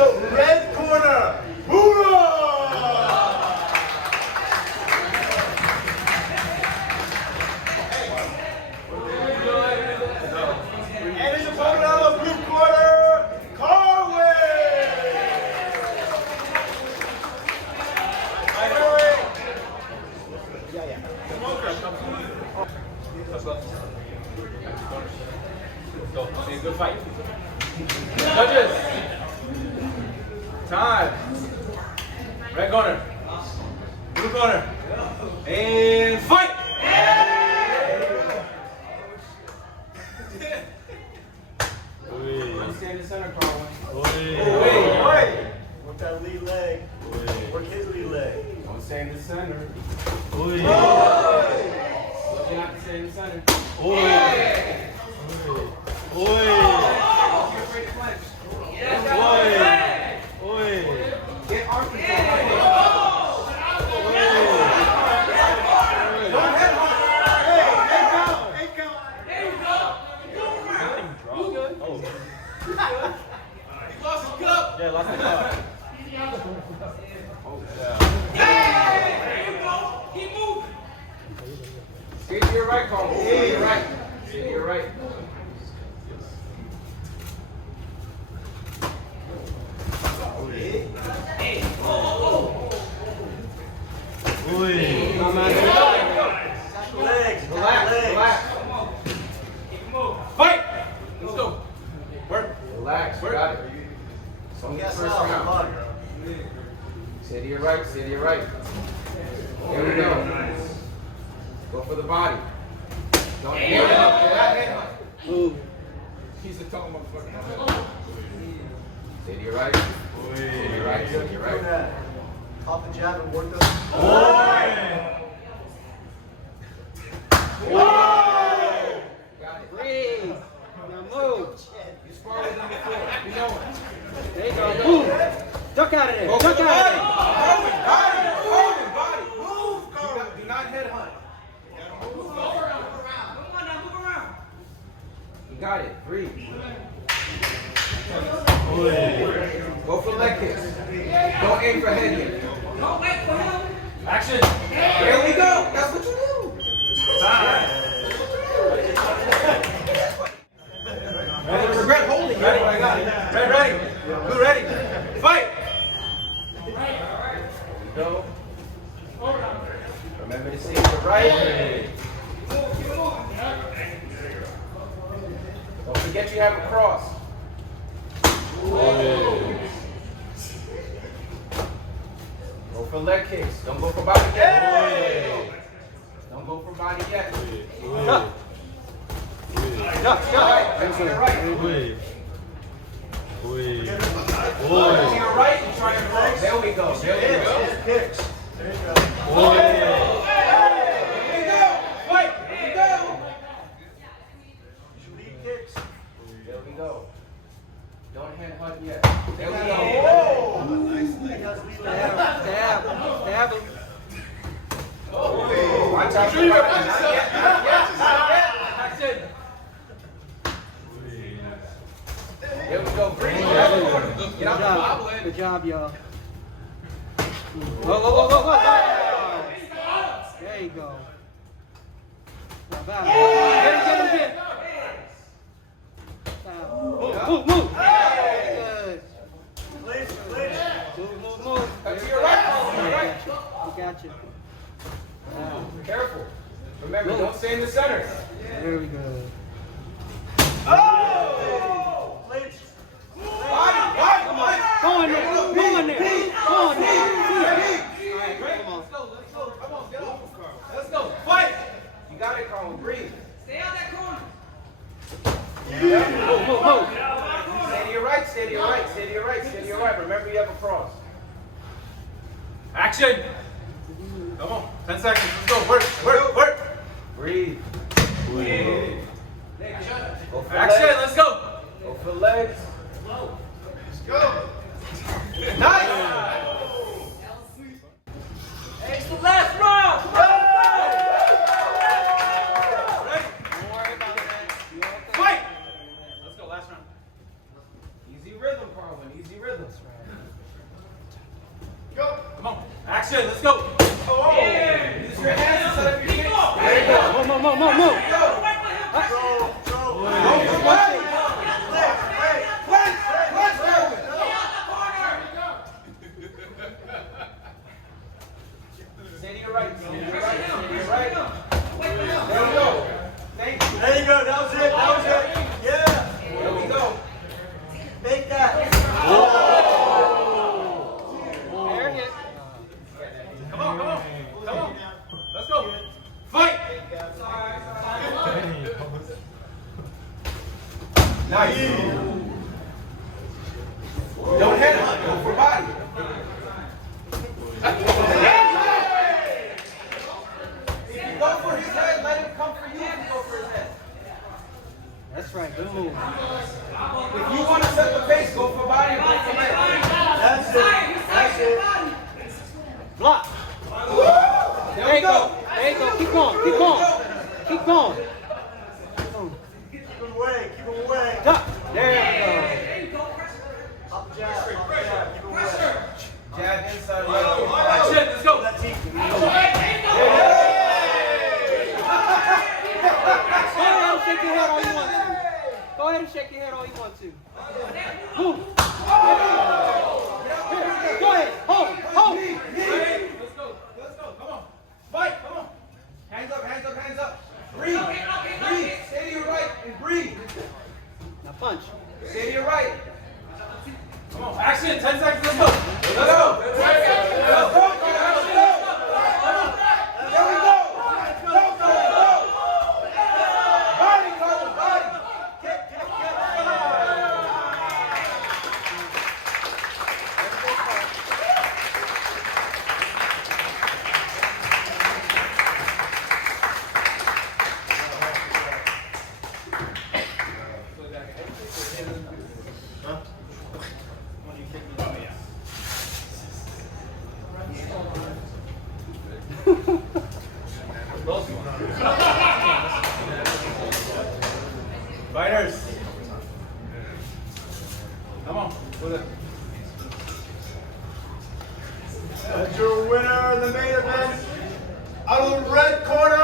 the red corner, Buddha! And his opponent on the blue corner, Carwin! Go. See a good fight. Judges. Time. Red corner. Blue corner. And fight! Don't stand in the center, Carwin. Work that lead leg. Work his lead leg. Don't stay in the center. Oi. Looking out to stay in the center. Get arm Yeah, lost the cup. Keep moving. Stay to your right, Carl. Stay to your right. Stay to your right. Legs. Relax. Fight! Let's go. Work. Relax. Work. Got it. It's only the first round. Stay to your right. Stay to your right. There we go. Go for the body. Don't head up. Move. He's a tall motherfucker. Stay to your right. Stay to your right. Stay to your right. Off the jab and work the. Got it. Breathe. Now move. You sparred with him before. You know it. There you go. Move. Duck out of there. Duck out of there. Body. Move. Do not head hunt. Move around. You got it. Breathe. Go for leg kicks. Don't aim for head kick. Don't wait for him. Action. There we go. That's what you do. Ready? Regret holding. Ready? I got it. Ready? Who ready? Fight. Go. Remember to see the right. Don't forget you have a cross. Go for leg kicks. Don't go for body yet. Don't go for body yet. Right. To your right. To your right and try and cross. There we go. Kicks. There you go. Here we go. Fight. Here we go. Lead kicks. There we go. Don't hand hunt yet. There we go. Stab him. Watch out for right. Not yet. That's it. There we go. Breathe. Get out the bobble. Good job, y'all. Whoa. There you go. Now back. Get him. Move. Good. Move. To your right. We got you. Careful. Remember, don't stay in the center. There we go. Go in there. Let's go. Fight. You got it, Carl. Breathe. Stay out that corner. Move. Stay to your right. Stay to your right. Remember, you have a cross. Action. Come on. 10 seconds. Let's go. Work. Breathe. Go for Action. legs. Let's go. Go for legs. Let's go. Nice. Hey, it's the last round. Come on. Ready? Don't worry about that. Fight. Let's go. Last round. Easy rhythm, Carwin. Easy rhythm. Go. Come on. Action. Let's go. Oh. Use your hands instead of your kicks. There you go. Move. Go. Go for body. Stay to your right. Stay to your right. Stay to your right. There we go. Thank you. There you go. That was it. That was it. Yeah. There we go. Make that. Fair hit. Come on. Come on. Come on. Let's go. Fight. Nice. Don't head hunt. Go for body. If you go for his head, let him come for you if you go for his head. That's right. Good move. If you want to set the pace, go for body or go for leg. That's it. That's it. Block. There you go. There you go. Keep going. Keep going. Keep going. Keep him away. Keep him away. Duck. There you go. Up jab. Up jab. Keep him away. Jab inside right. Action. Let's go. That's easy. Go ahead and shake your head all you want to. Go ahead and shake your head all you want to. Move. Go ahead. Hold. Let's go. Let's go. Come on. Fight. Come on. Hands up. Hands up. Hands up. Breathe. Breathe. Stay to your right and breathe. Now punch. Stay to your right. Come on. Action. 10 seconds. Let's go. Let's go. Let's go. There we go. Go. Body, Carwin, body. Kick. Fighters. Come on. With it. That's your winner in the main event. Out of the red corner.